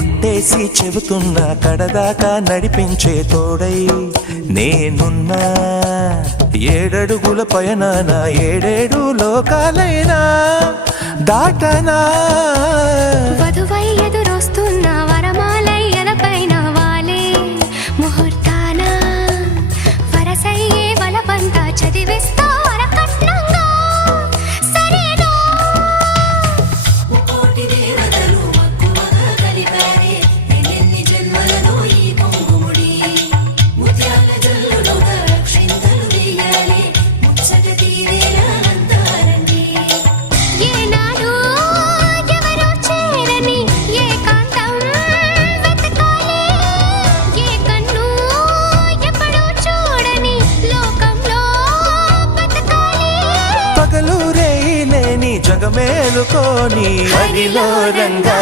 ఒట్టేసి చెబుతున్నా కడదాకా నడిపించే తోడై నేనున్నా. 7 అడుగుల పైన 7 లోకాలైనా దాటనా. వధువై ఎదురొస్తున్న వరమాలై ఎలపైన వాలే ముహూర్తాన వరసయ్యే వలపంతా చదివిస్తా వరకట్నంగా. సరేనా కోటి దేవతలు మక్కువగా కలిపారే ఎన్ని జన్మలలో ఈ పొంగుముడి ముత్యాల జల్లులో దక్షింతలు వేయాలి ముచ్చట తీరేలా అంతారండి. ఏనాడు ఎవరో చేరని ఏకాంతం వెతకాలి. ఏ కన్ను ఎప్పుడూ చూడని లోకంలో బతకాలి. పగలు రేయి లేని జగమేలుకోని హరిలో రంగా